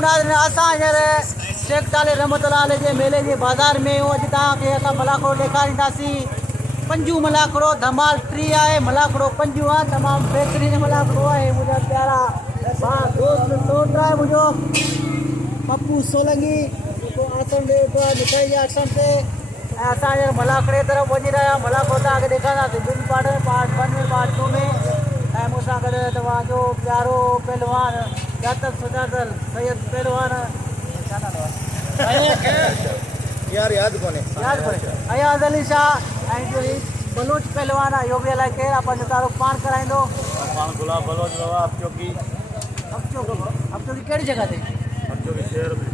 नाज़रीन असां हींअर शेख ताले रहमतुल्लाह अलैह जे मेले जे बाज़ार में आहियूं। अॼु तव्हांखे असां मलाखड़ो ॾेखारींदासीं। पंजू मलाखड़ो धमाल टी आहे, मलाखड़ो पंजू आहे, तमामु बहितरीन मलाखड़ो आहे। मुंहिंजा प्यारा दोस्त सोट आहे मुंहिंजो पप्पू सोलंगी जेको आसन ॾे थो मिठाई जे आसन ते। ऐं असां हींअर मलाखड़े तरफ़ वञी रहिया आहियूं। मलाखड़ो तव्हांखे ॾेखारींदासीं ॿिनि पार्ट में, पार्ट 1 में पार्ट 2 में। ऐं मूंसां गॾु तव्हांजो प्यारो पहलवान ॼातल सुञातल सैयद पहलवान याद कोने अयाज़ अली शाह ऐं जो ही बलोच पहलवान आहे इहो बि अलाए केरु आहे, पंहिंजो तारुफ़ पाण कराईंदो। गुलाब बलोच बाबा अपचोकी कहिड़ी जॻह ते? अपचोकी शहर में।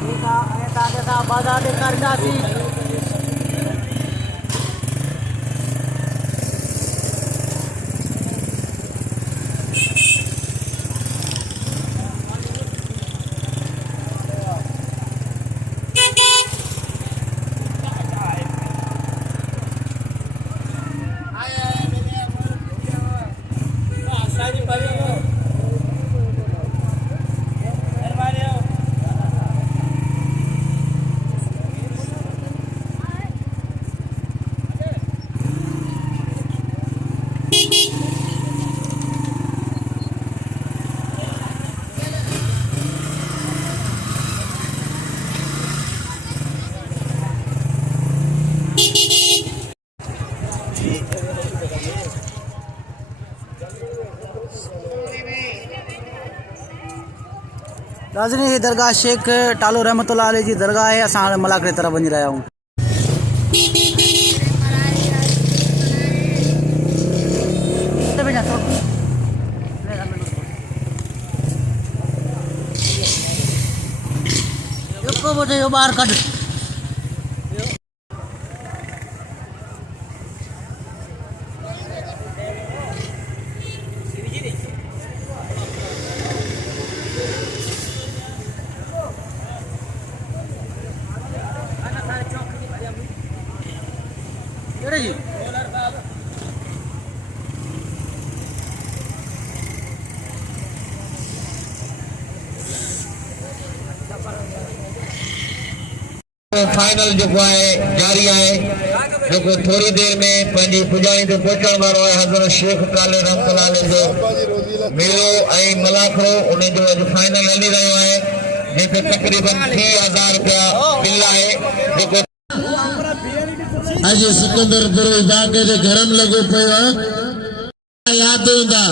ठीकु आहे। ऐं तव्हांखे असां बाज़ार ॾेखारींदासीं। नाज़रीन ये दरगाह शेख टालो रहमतुल्लाह अलैह जी दरगाह है। असां हाणे मलाखड़े तरफ़ वञी रहिया आहियूं। ॿार कढ जी फाइनल जो है जारी है जो थोड़ी देर में पंहिंजी पुजारी ते पहुचण वारो है। हज़रत शेख ताले रहमतुल्लाह अलैह जो मेलो ऐं मलाखड़ो उन जो अॼु फाइनल हली रहियो है, जंहिंते तक़रीबन 30,000 रुपया बिल है। जेको आज सिकंदरपुर इलाके जे गरम लगो पियो याद हूंदा।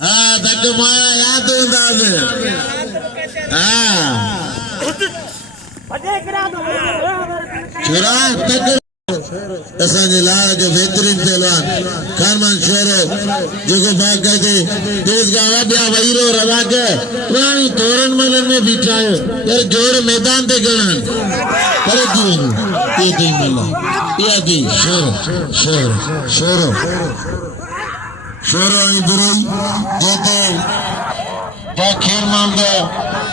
हाँ तक माया याद हूंदा। हाँ छोरा तक असांजे लाल जो बेहतरीन पहलवान कारमान शोरो जेको बाक़ायदे तेज़गाह वाडिया वहीरो रवा के पुरानी तोरण मलन में बीठा है यार जोर मैदान ते गणन करे दी ये दी मिला ये दी शोरो शोरो शोरो शोरो आई बुराई जेते जा खेर मामला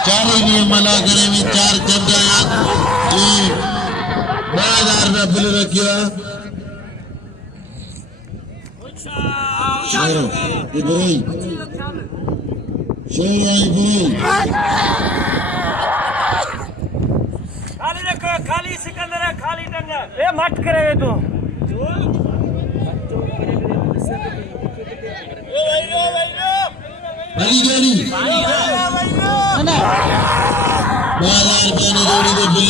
4 मला करे में 4 चंदा ये 12,000 रुपया बिल रखियो शोरो इब्राहिम शोरो इब्राहिम खाली रखो, खाली सिकंदर है, खाली डंगा ए मत करे तू बड़ी जोड़ी ना 12,000 रुपया ने जोड़ी दे बिल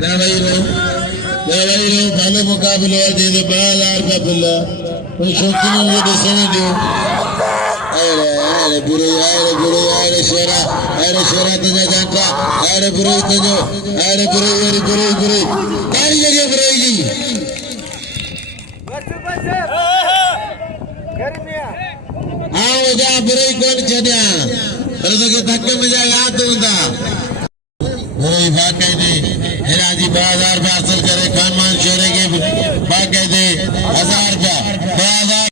बड़ी जोड़ी भालो मुकाबलो है दे 12,000 रुपया बिल कोई शौकीन को दसने दो। अरे बुरे शेरा तुझे जानता अरे बुरे तुझे अरे बुरे तारी जगह बुरेगी हाँ वो जा बुरे कौन चढ़ा पर तो के धक्के में जा याद होता बुरे बाकायदे हिराजी 12,000 रुपया हासिल करे खानमान शेरे के बाकायदे 1,000 रुपया 12,000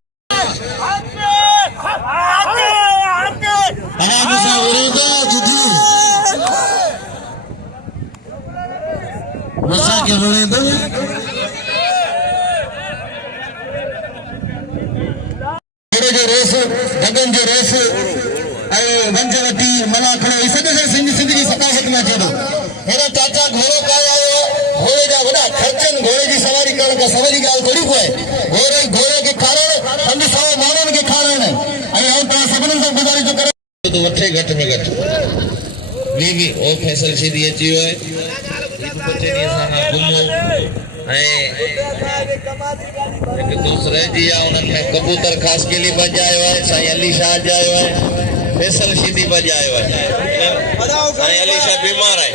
के बोले तो जो रोस गगन जो रोस वंजवती मलाखड़ो ये सब सिंध की सकाफत में अचे थो। हेड़ा चाचा घोड़ो कायो आयो घोड़े जा वॾा खर्चन घोड़े जी सवारी करण का सवारी ॻाल्हि थोड़ी कोई घोड़े के खारण पंज 100 माण्हुनि खे खाराइण ऐं आउं तव्हां सभिनीनि सां गुज़ारिश थो करियां तो वठे घटि में घटि भी ओ फैसल सीधी अची वियो आहे बच्चे ॾींहं सां घुमो एक दूसरे जी उन्हनि में कबूतर खास के लिए बज आयो है साईं अली शाह जो आयो है फैसल सीधी बज आयो है साईं अली शाह बीमार है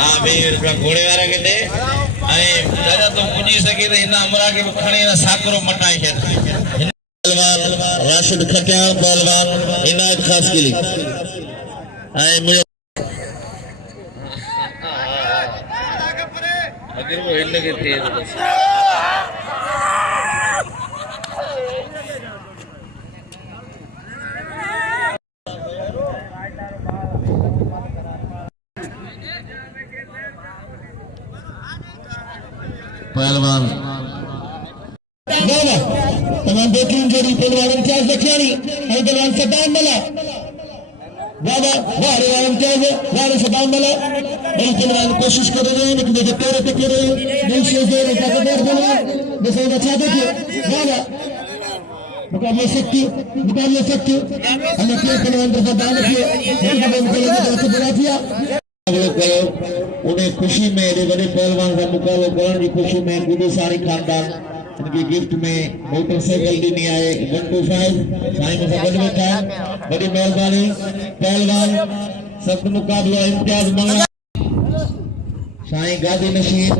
हाँ 20 रुपया घोड़े वारे के दे दादा तो पुजी सके तो हिन अमरा के खणी ना साकरो मटाई छे पहलवान राशिद खटिया पहलवान इनायत खास के लिए अगर वो हिल के तेज पहलवान तमाम बेहतरीन जोड़ी पहलवान इम्तियाज लखियानी और पहलवान सद्दाम मला बाबा वारे वाले इम्तियाज वारे सद्दाम मला बड़ी पहलवान कोशिश कर रहे हैं लेकिन जो तेरे पे कर रहे हैं दिल से जोर है ताकतवर पहलवान जैसे अच्छा देखिए बाबा मुकाबले सकती हमें क्यों पहलवान पर सद्दाम रखिए बुला दिया उन्हें खुशी में बड़े पहलवान का मुकाबला करने की खुशी में गुरु सारी खानदान इनकी गिफ्ट में मोटरसाइकिल दी आए 125 साईं में सब बैठा है बड़ी मेहरबानी पहलवान सख्त मुकाबला इम्तियाज मंगला साईं गादी नशीन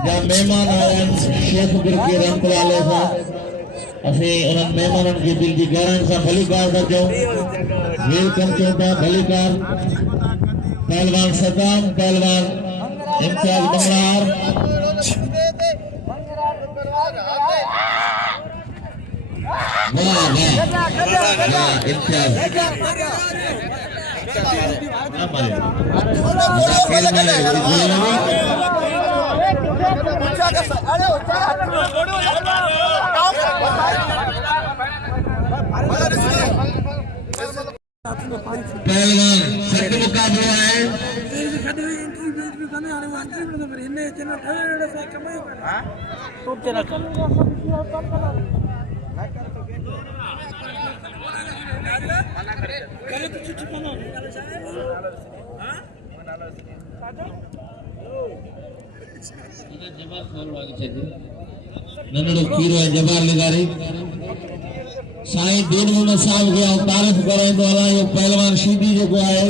जहाँ मेहमान आए शेख गुरकी रहमतुल्लाह साहब असी उन्हनि मेहमाननि खे दिल जी गहराइनि सां भलीकार था चऊं वेलकम कयूं था भलीकार पहलवान सद्दाम पहलवान इम्तियाज बंगलार वाह इम्तियाज पहलवान सख्त मुकाबला है नन्नड़ो पीरो है जबार लगारी साईं दिन में साहब गया तारीफ कराए तो अला ये पहलवान सीधी जो है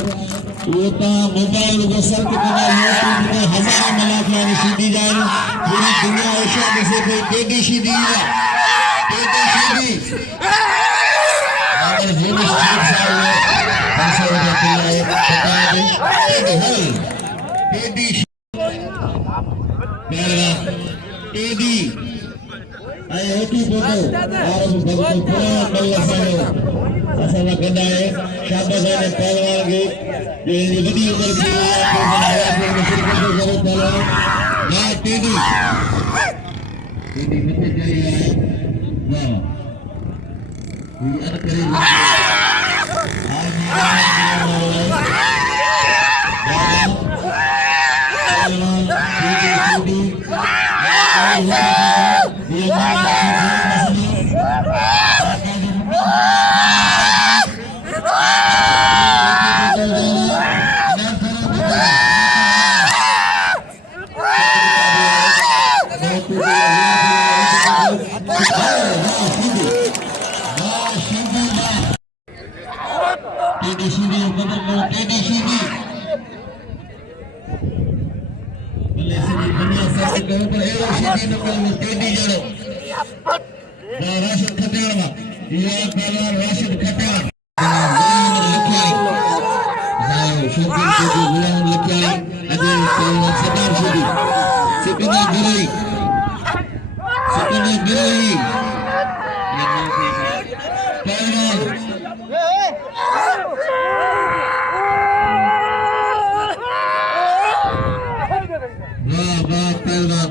वो ता मोबाइल को सर्च करना यूट्यूब में हजारों मलाखियां सीधी जाए पूरी दुनिया ऐसा जैसे कोई टेडी सीधी है टेडी सीधी अगर जीवन स्ट्रीट साहब पैसा हो जाती है पता है टेडी पहलवान टेडी आई होती फोटो और भगवान पुराण बल्ला साहब असां गदा है शाबाश है पहलवान के जो ये बड़ी उम्र की है तो हयात में शिरकत करे पहलवान ना टीडी मिटे चली है वाह ये अन करे राशिद खटियान ये पहलवान राशिद खटियान शोकन को गुलाम लखिया अजय पहलवान सदार सीधी सिकंदर गिरई पहलवान वाह पहलवान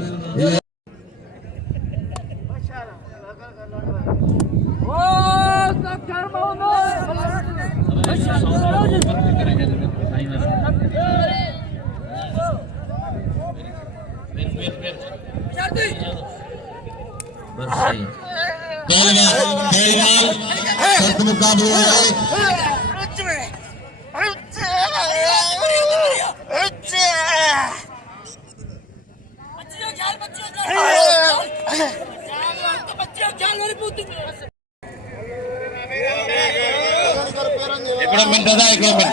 पहलवान सख्त मुकाबला है। हिकिड़ो मिंट दादा, हिकिड़ो मिंट।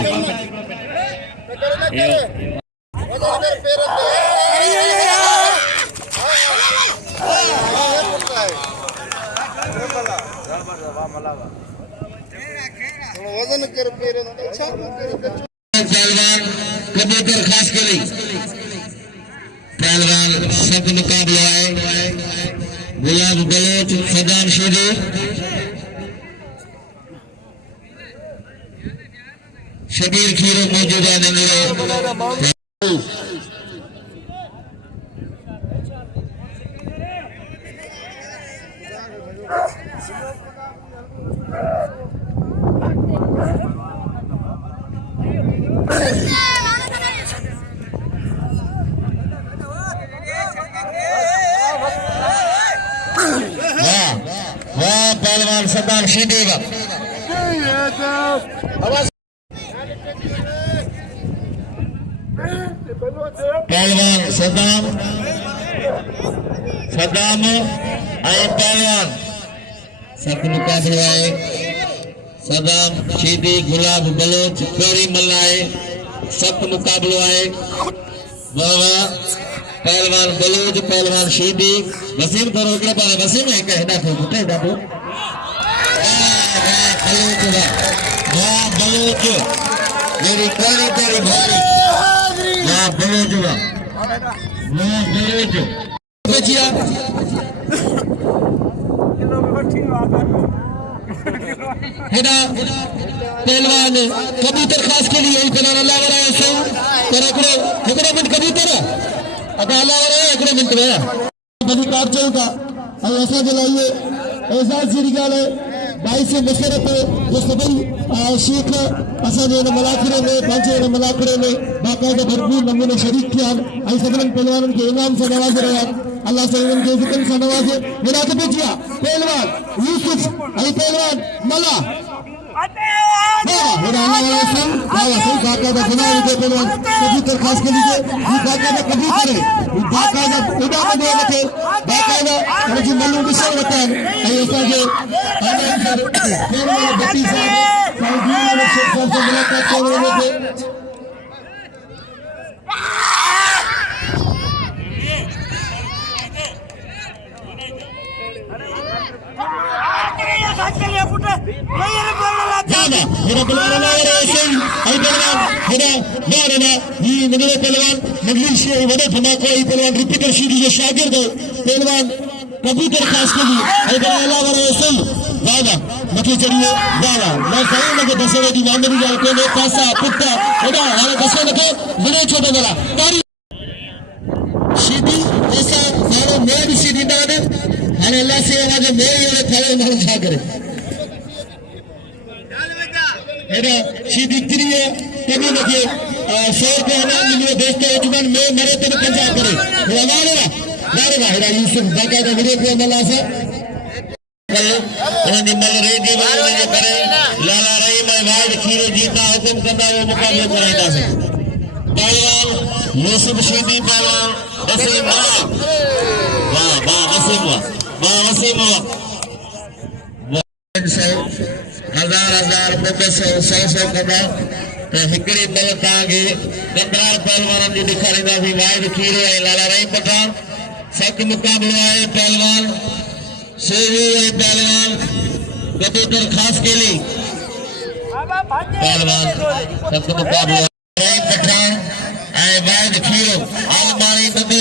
पहलवान कबूतर खास करी, पहलवान सख्त मुकाबला है। गुलाब बलोच सदाम शेदी शबीर खीरो मौजूद है। वाह पहलवान सदाम शेदी का पहलवान सदाम पहलवान सख्त मुकाबला है। सदाम शीदी गुलाब बलोच कोरी मल्लाए सख्त मुकाबला है। वाह पहलवान बलोच पहलवान शीदी वसीम तो रोकड़ा पाए वसीम है का हेडा तो वाह बलोच मेरी कोरी तेरी भारी वाह बलोच बचिया हेडा पहलवान कबूतर खास के लिए बनाना ला रहा है सो एकड़ो मिनट कबूतर अदा ला रहा है एकड़ो मिनट में बनी काट चौका और ऐसा दिलाइए ऐसा सिरिगाले भाई से मुशरफ जो सभी शेख असाजे मलाखरे में पंचे मलाखरे में बाकायदा भरपूर नमूने शरीक किया आई सदन पहलवान के इनाम से नवाज रहा अल्लाह से उनके जिक्र से नवाजे मेरा तो पूछिया पहलवान यूसुफ आई पहलवान मला मेरा अल्लाह सही बाकायदा बनाए के पहलवान कबूतर खास के लिए ये बाकायदा कबूतर है बाकायदा उड़ा में दे रखे बाकायदा और जो मल्लू के सर होता है ऐसा जो पहलवान बत्ती साहब सऊदी में शेख साहब से मुलाकात कर रहे थे। शागिर्द पहलवान कबूतर खास करी दादा मथे चढ़िए दादा मैं सही लगे दसे दी मामली जाए कोने पासा पुट्टा एडा हाले दसे लगे बड़े छोटे वाला तारी सीधी ऐसा मारो मैं भी सीधी दादा हाले अल्लाह से आवाज मेरे वाले थाले मारो खा करे एडा सीधी क्रिया कभी लगे 100 रुपए हमें मिलियो दोस्तों जुबान में मरे तो पंजाब करे हमारे ना हेडा यूसुफ बाकायदा वीडियो पे मल्ला से निम्मल रेडी वाले करे लाला रही मैं वाइड खीरो जीता हुक्म करता वो मुकाबले कराता से पहलवान यूसुफ शीदी पहलवान वसीम वाह वसीम हजार रुपए 100 कदा तो हिकड़ी बल ताके कंदरार पहलवान जी दिखारींदा भी वाइड खीरो है लाला रही पठान सख्त मुकाबला है पहलवान सेवी है पहलवान कबूतर खास के लिए पहलवान सख्त मुकाबला रही पठान आए वाइड खीरो आलमारी नदी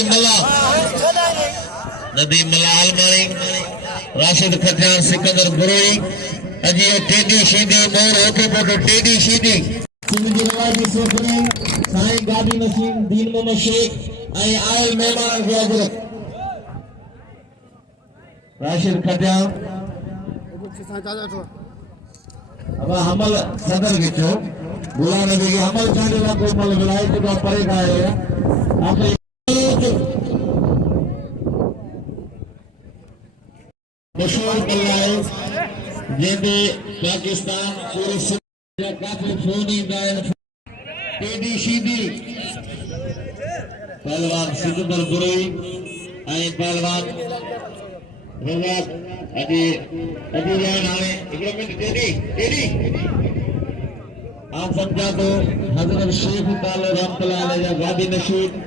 मल्ला आलमारी राशिद खजान सिकंदर गुरोई अजी टेडी शीदी मोर होके पोटो टेडी शीदी सिंधी नवाजी सोफनी साईं गादी नसीम दीन मोहम्मद शेख आई आयल मेहमान गुजरत राशिद खजान अब हमल सदर के चो बुलाने देगी हमल जाने वाला कोई मल बुलाए तो परे का है आखिरी मशहूर कल्ला है जंहिंते पाकिस्तान पूरे जा काफ़ी फोन ईंदा आहिनि टेडी शीदी पहलवान सिकंदर बुरई ऐं पहलवान रज़ाक अॼु जान हाणे हिकिड़ो मिंट टेडी आप समझा तो हजरत शेख ताले रहमतुल्लाह अलैह जा वादी नशीद